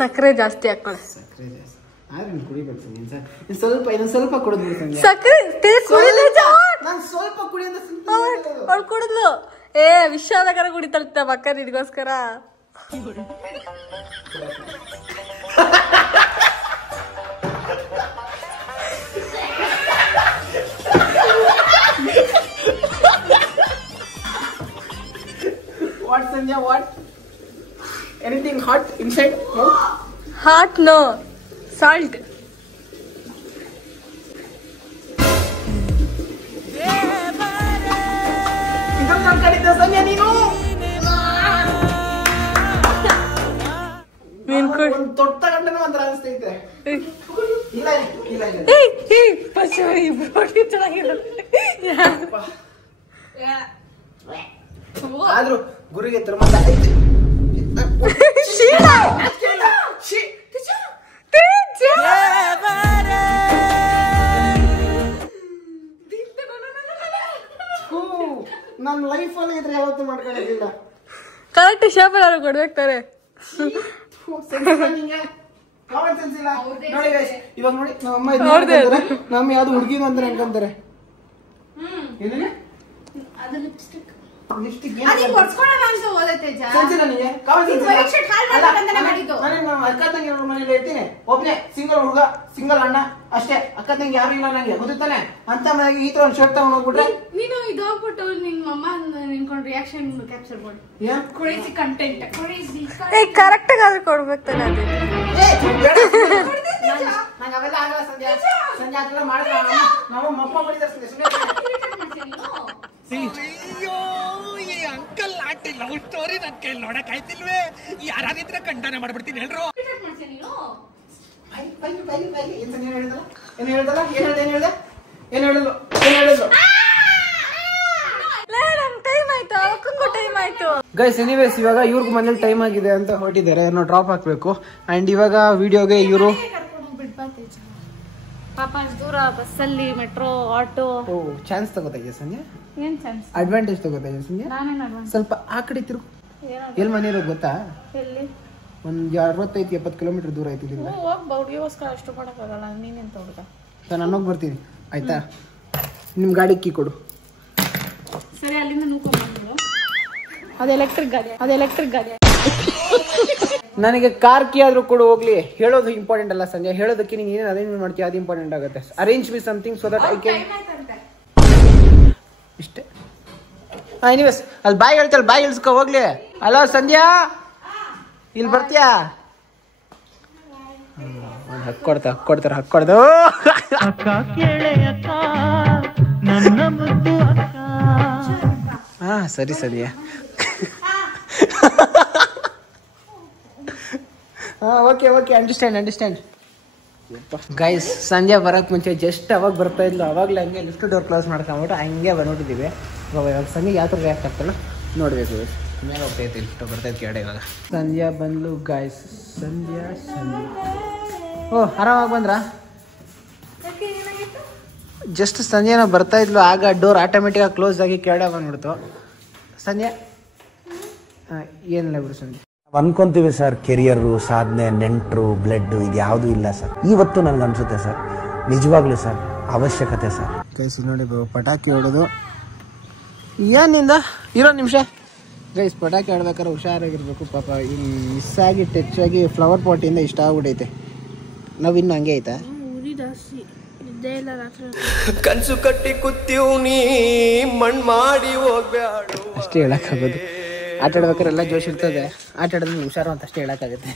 ಸಕ್ಕರೆ ಜಾಸ್ತಿ ಹಾಕೊಳ್ಳಿ. ಸಕ್ಕರೆ ಜಾಸ್ತಿ ಆದ್ರೆ ಕುಡಿಬೇಕು. ಇನ್ನೊಂದು ಸ್ವಲ್ಪ ಕುಡಿದ್ಬಿಡ್ತೀನಿ. ನಾನು ಸ್ವಲ್ಪ ಕುಡಿಯೋದು ಅವಳು ಕುಡಿದ್ಲು. ವಿಶ್ವಾಸಕರ ಕುಡಿತಲ್ತ ಪಕ್ಕ ನಿನ್ಗೋಸ್ಕರ. What Sandhya? What? Anything hot inside? No? Hot no. Salt. ಒಂದು ತೊಟ್ಟ ತಗೊಂಡ್ರೆ ಒಂಥರ ಅನಿಸ್ತೈತೆ. ಇಲ್ಲ ಇಲ್ಲ ಇಲ್ಲ ಆದ್ರೂ ಗುರಿಗೆ ತಿರುಮಂತ ಐತಿ. ನನ್ನ ಲೈಫಲ್ಲಿ ಇದ್ರೆ ಯಾವತ್ತೂ ಮಾಡ್ಕೊಂಡಿಲ್ಲ. ಕರೆಕ್ಟ್ ಶಾಪಲ್ ಅವ್ರು ಕೊಡ್ಬೇಕಾರೆ ನೋಡಿ ಗೈಸ್, ಇವಾಗ ನೋಡಿ ನಮ್ಮ ಯಾವ್ದು ಹುಡುಗಿದು ಅಂತ ಅನ್ಕೊಂತಾರೆ. ಮನೇಲಿ ಇರ್ತೀನಿ, ಒಬ್ನೇ ಸಿಂಗಲ್ ಹುಡುಗ, ಸಿಂಗಲ್ ಅಣ್ಣ ಅಷ್ಟೇ, ಅಕ್ಕ ತಂಗಿ ಯಾರು ಇಲ್ಲ ನಂಗೆ, ಗೊತ್ತಾನೆ ಅಂತ ಮನೆಗೆ ಈ ತರ ಒಂದು ಶರ್ಟ್ ತಗೊಂಡ್ ಹೋಗ್ಬಿಟ್ರೆ ನೀನು ಇದು ಹೋಗ್ಬಿಟ್ಟು ನಿನ್ ಅಮ್ಮ ನಿನ್ಕೊಂಡು ರಿಯಾಕ್ಷನ್ ಕ್ಯಾಪ್ಚರ್ ಮಾಡಿ ಕ್ರೇಜಿ ಕಂಟೆಂಟ್ ಕರೆಕ್ಟ್ ಆಗಿ ಕೊಡ್ಬೇಕು ತಾನೆ. ನಂಗೆ ಅವೆಲ್ಲ ಆಗಲ್ಲ ಸಂಧ್ಯಾ. ಸಂಧ್ಯಾ ಅದೆಲ್ಲ ಮಾಡಿದ್ರೆ ನಾವು ಮಪ್ಪ ಬಡಿತಾರೆ ಅಂಕಲ್ ಆಂಟಿ ಲವ್ ಸ್ಟೋರಿ ನನ್ ಕೈಲಿ ನೋಡಕ್ ಆಯ್ತಿಲ್ವೇ? ಯಾರಾಗಿದ್ರೆ ಖಂಡನೆ ಮಾಡ್ಬಿಡ್ತೀನಿ ಹೇಳ್ರು. ಗೈಸ್ ಎನಿವೇಸ್ ಇವಾಗ ಇವ್ರಿಗೆ ಮನೇಲಿ ಟೈಮ್ ಆಗಿದೆ ಅಂತ ಹೊರಟಿದ್ದಾರೆ, ಏನೋ ಡ್ರಾಪ್ ಹಾಕ್ಬೇಕು. ಅಂಡ್ ಇವಾಗ ವಿಡಿಯೋಗೆ ಇವರು ಪಾಪ ದೂರ ಬಸ್ಸಲ್ಲಿ ಮೆಟ್ರೋ ಆಟೋ ಚಾನ್ಸ್ ತಗೋತಾ ಇದೆಯಾ ಸಂಜೆ? ಏನ್ ಚಾನ್ಸ್? ಅಡ್ವಾಂಟೇಜ್ ತಗೋತಾ ಇದೆಯಾ ಸಂಜೆ? ನಾನೇನ್ ಅಡ್ವಾನ್ಸ್? ಸ್ವಲ್ಪ ಆ ಕಡೆ ತಿರುಗು. ಎಲ್ಲಿ ಮನೆ ಇರೋದು ಗೊತ್ತಾ? ಎಲ್ಲಿ? ಒಂದು 65-70 ಕಿಲೋಮೀಟರ್ ದೂರ ಆಯ್ತು ಇಲ್ಲಿಂದ. ಬೌಡಿಗೋಸ್ಕರ ಅಷ್ಟು ಮಾಡೋಕ್ಕಾಗಲ್ಲ. ನೀನೆಂತ ಹುಡುಗ? ನಾನು ಹೋಗಿ ಬರ್ತೀನಿ ಆಯ್ತಾ? ನಿಮ್ ಗಾಡಿ ಕೀ ಕೊಡು. ಸರಿ, ಅಲ್ಲಿಂದ ನೂಕೊಂಡ್ಬಂದ್ರು. ಅದು ಎಲೆಕ್ಟ್ರಿಕ್ ಗಾಡಿ. ನನಗೆ ಕಾರ್ ಕೀ ಆದ್ರೂ ಕೊಡು ಹೋಗ್ಲಿ. ಹೇಳೋದು ಇಂಪಾರ್ಟೆಂಟ್ ಅಲ್ಲ ಸಂಜೆ, ಹೇಳೋದಕ್ಕೆ ನೀನು ಏನೇನು ಅರೇಂಜ್ ಮಾಡ್ತೀಯ ಅದು ಇಂಪಾರ್ಟೆಂಟ್ ಆಗುತ್ತೆ. Arrange me something so that I can ಇಷ್ಟೇ. ಎನಿವೇಸ್ ಅಲ್ಲಿ ಬಾಯ್ ಹೇಳ್ತಾಳೆ, ಬಾಯ್ ಇಳಿಸ್ಕೊ ಹೋಗ್ಲಿ. ಹಲೋ ಸಂಧ್ಯಾ, ಇಲ್ಲಿ ಬರ್ತೀಯಾ? ಹಕ್ಕೊಡ್ದು ಹಾ ಸರಿ ಸಂಧ್ಯಾ. Okay understand. ಗೈಸ್ ಸಂಜೆ ಬರೋಕ್ಕೆ ಮುಂಚೆ ಜಸ್ಟ್ ಅವಾಗ ಬರ್ತಾ ಇದ್ಲು, ಅವಾಗಲೇ ಹಂಗೆ ಲಿಫ್ಟ್ ಡೋರ್ ಕ್ಲೋಸ್ ಮಾಡ್ಕೊಂಬಿಟ್ಟು ಹಂಗೆ ಬಂದ್ಬಿಟ್ಟಿದ್ದೀವಿ. ಇವಾಗ ಸಂಜೆ ಯಾವ ಥರ ರಿಯಾಕ್ಟ್ ಆಗ್ತಾಳೆ ನೋಡ್ಬೇಕು. ಮೇಲೆ ಹೋಗ್ತೈತಿ, ಲಿಫ್ಟ್ ಬರ್ತೈತಿ ಕೆಡೆ. ಇವಾಗ ಸಂಧ್ಯಾ ಬಂದ್ಲು ಗೈಸ್. ಸಂಧ್ಯಾ ಓ ಆರಾಮಾಗಿ ಬಂದ್ರಾ? ಜಸ್ಟ್ ಸಂಜೆನ ಬರ್ತಾ ಇದ್ಲು, ಆಗ ಡೋರ್ ಆಟೋಮೆಟಿಕಾಗಿ ಕ್ಲೋಸ್ ಆಗಿ ಕೆಳಗಡೆ ಬಂದ್ಬಿಡ್ತು. ಸಂಧ್ಯಾ ಏನಿಲ್ಲ ಬಿಡು ಸಂಧ್ಯಾ. ಅನ್ಕೊಂತೀವಿ ಸರ್, ಕೆರಿಯರು, ಸಾಧನೆ, ನೆಂಟರು, ಬ್ಲಡ್ ಇದು ಯಾವುದೂ ಇಲ್ಲ ಸರ್. ಇವತ್ತು ನನಗೆ ಅನ್ಸುತ್ತೆ ಸರ್, ನಿಜವಾಗ್ಲೂ ಸರ್ ಅವಶ್ಯಕತೆ ಸರ್. ಗೈಸ್ ನೋಡಿ ಪಟಾಕಿ ಹೊಡೋದು ಏನಿಂದ ಇರೋ ನಿಮಿಷ. ಗೈಸ್ ಪಟಾಕಿ ಆಡ್ಬೇಕಾದ್ರೆ ಹುಷಾರಾಗಿರ್ಬೇಕು. ಪಾಪ ಇಲ್ಲಿ ಮಿಸ್ ಆಗಿ ಟಚ್ ಆಗಿ ಫ್ಲವರ್ ಪಾಟಿಂದ ಇಷ್ಟ ಆಗ್ಬಿಟ್ಟೈತೆ. ನಾವಿನ್ನು ಹಂಗೆ ಐತಾ? ಕನ್ಸು ಕಟ್ಟಿ ಕುತ್ತೀವ್ ನೀ ಮಣ್ ಮಾಡಿ ಹೋಗ್ಬೇಡ ಅಷ್ಟೇ ಹೇಳಕ್ಕಾಗೋದು. ಆಟ ಆಡ್ಬೇಕಾದ್ರೆ ಎಲ್ಲ ಜೋಶ್ ಇರ್ತದೆ, ಆಟ ಆಡಿದ್ರೆ ಹುಷಾರು ಅಂತ ಅಷ್ಟೇ ಹೇಳಕ್ಕಾಗುತ್ತೆ.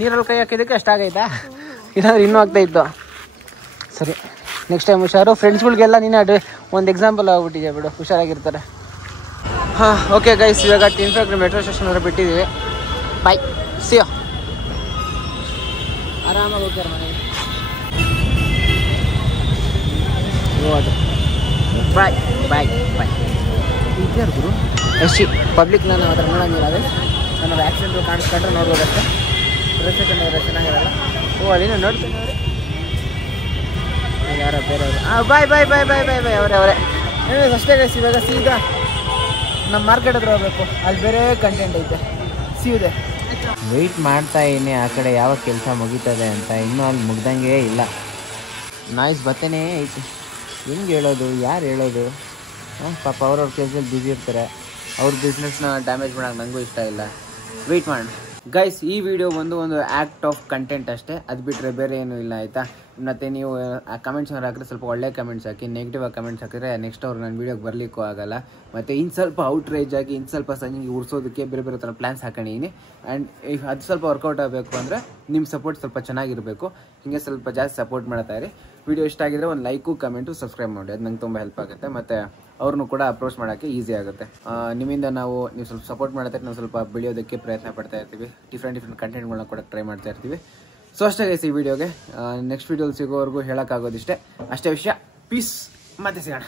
ನೀರಲ್ಲಿ ಕೈ ಹಾಕಿದ್ದಕ್ಕೆ ಅಷ್ಟಾಗೈತಾ? ಇಲ್ಲಾಂದ್ರೆ ಇನ್ನೂ ಆಗ್ತಾ ಇತ್ತು. ಸರಿ, ನೆಕ್ಸ್ಟ್ ಟೈಮ್ ಹುಷಾರು. ಫ್ರೆಂಡ್ಸ್ಗಳಿಗೆಲ್ಲ ನೀನು ಒಂದು ಎಕ್ಸಾಂಪಲ್ ಆಗ್ಬಿಟ್ಟಿದೆ ಬಿಡು, ಹುಷಾರಾಗಿರ್ತಾರೆ. ಹಾಂ ಓಕೆ ಗೈಸ್, ಇವಾಗ ಟಿನ್ ಫ್ಯಾಕ್ಟ್ರಿ ಮೆಟ್ರೋ ಸ್ಟೇಷನ್ ಹತ್ರ ಬಿಟ್ಟಿದ್ದೀವಿ. ಬಾಯ್, ಸಿ ಯು. ಆರಾಮಾಗಿ ಹೋಗ್ತಾರೆ ಮನೆಗೆ. ಬಾಯ್ ಬಾಯ್ ಬಾಯ್. ಈಗ ಗುರು ಎಷ್ಟಿ ಪಬ್ಲಿಕ್ ನಾನು ಆ ಥರ ನೋಡೋಂಗಿಲ್ಲ. ಅದೇ ನನ್ನದು ಆ್ಯಕ್ಸಿಡೆಂಟ್ಗಳು ಕಾಣಿಸ್ಕೊಂಡ್ರೆ ನೋಡ್ಬೋದಷ್ಟೇ. ಡ್ರೆಸ್ ಚೆನ್ನಾಗಿರಲ್ಲ. ಓ ಅಲ್ಲಿನ ನೋಡ್ತೀನಿ ಅವರೇ, ಯಾರ ಬೇರೆಯವರು. ಬಾಯ್ ಬಾಯ್ ಬಾಯ್ ಬಾಯ್ ಬಾಯ್ ಬಾಯ್ ಅವರೇ ಅಷ್ಟೇ ಗೈಸ್. ಇವಾಗ ಸೀದಾ ನಮ್ಮ ಮಾರ್ಕೆಟ್ ಹತ್ರ ಹೋಗ್ಬೇಕು, ಅಲ್ಲಿ ಬೇರೆ ಕಂಟೆಂಟ್ ಐತೆ. ಸೀದೆ ವೆಯ್ಟ್ ಮಾಡ್ತಾ ಇದ್ದೀನಿ ಆ ಕಡೆ ಯಾವ ಕೆಲಸ ಮುಗೀತದೆ ಅಂತ. ಇನ್ನೂ ಅಲ್ಲಿ ಮುಗ್ದಂಗೆ ಇಲ್ಲ, ನಾಯ್ಸ್ ಬತ್ತನೇ ಐತಿ. ಹೆಂಗೆ ಹೇಳೋದು, ಯಾರು ಹೇಳೋದು? ಪಾಪ ಅವ್ರವ್ರ ಕೆಲಸದಲ್ಲಿ ಬ್ಯುಸಿ ಇರ್ತಾರೆ. ಅವ್ರ ಬಿಸ್ನೆಸ್ನ ಡ್ಯಾಮೇಜ್ ಮಾಡೋಕೆ ನನಗೂ ಇಷ್ಟ ಇಲ್ಲ. ವೆಯ್ಟ್ ಮಾಡೋಣ. ಗೈಸ್ ಈ ವಿಡಿಯೋ ಒಂದು ಆ್ಯಕ್ಟ್ ಆಫ್ ಕಂಟೆಂಟ್ ಅಷ್ಟೇ, ಅದು ಬಿಟ್ಟರೆ ಬೇರೆ ಏನೂ ಇಲ್ಲ ಆಯಿತಾ. ಮತ್ತು ನೀವು ಕಮೆಂಟ್ಸ್ ಹಾಕಿದ್ರೆ ಸ್ವಲ್ಪ ಒಳ್ಳೆ ಕಮೆಂಟ್ಸ್ ಹಾಕಿ, ನೆಗೆಟಿವ್ ಆಗಿ ಕಮೆಂಟ್ಸ್ ಹಾಕಿದ್ರೆ ನೆಕ್ಸ್ಟ್ ಅವ್ರು ನನ್ನ ವೀಡಿಯೋಗೆ ಬರಲಿಕ್ಕೂ ಆಗಲ್ಲ. ಮತ್ತು ಇನ್ನು ಸ್ವಲ್ಪ ಔಟ್ರೇಜ್ ಆಗಿ ಇನ್ನು ಸ್ವಲ್ಪ ಸಂಜೆ ಉರ್ಸೋದಕ್ಕೆ ಬೇರೆ ಬೇರೆ ಥರ ಪ್ಲ್ಯಾನ್ಸ್ ಹಾಕೊಂಡಿದ್ದೀನಿ. ಆ್ಯಂಡ್ ಈಗ ಅದು ಸ್ವಲ್ಪ ವರ್ಕೌಟ್ ಆಗಬೇಕು ಅಂದರೆ ನಿಮ್ಮ ಸಪೋರ್ಟ್ ಸ್ವಲ್ಪ ಚೆನ್ನಾಗಿರಬೇಕು. ಹೀಗೆ ಸ್ವಲ್ಪ ಜಾಸ್ತಿ ಸಪೋರ್ಟ್ ಮಾಡ್ತಾ ಇರಿ. ವಿಡಿಯೋ ಇಷ್ಟ ಆಗಿದ್ರೆ ಒಂದು ಲೈಕು ಕಮೆಂಟು ಸಬ್ಸ್ಕ್ರೈಬ್ ಮಾಡಿ, ಅದು ನಂಗೆ ತುಂಬ ಹೆಲ್ಪ್ ಆಗುತ್ತೆ. ಮತ್ತು ಅವ್ರನ್ನೂ ಕೂಡ ಅಪ್ರೋಚ್ ಮಾಡೋಕ್ಕೆ ಈಸಿ ಆಗುತ್ತೆ. ನಿಮ್ಮಿಂದ ನೀವು ಸ್ವಲ್ಪ ಸಪೋರ್ಟ್ ಮಾಡ್ತಾ ನಾವು ಸ್ವಲ್ಪ ಬೆಳೆಯೋದಕ್ಕೆ ಪ್ರಯತ್ನ ಪಡ್ತಾ ಇರ್ತೀವಿ. ಡಿಫ್ರೆಂಟ್ ಕಂಟೆಂಟ್ಗಳನ್ನ ಕೂಡ ಟ್ರೈ ಮಾಡ್ತಾ ಇರ್ತೀವಿ. ಸೊ ಅಷ್ಟೇ ಗೈಸ್ ಈ ವಿಡಿಯೋಗೆ. ನೆಕ್ಸ್ಟ್ ವಿಡಿಯೋಲಿ ಸಿಗೋವರೆಗೂ ಹೇಳೋಕ್ಕಾಗೋದಿಷ್ಟೇ, ಅಷ್ಟೇ ವಿಷಯ. ಪೀಸ್, ಮತ್ತೆ ಸಿಗೋಣ.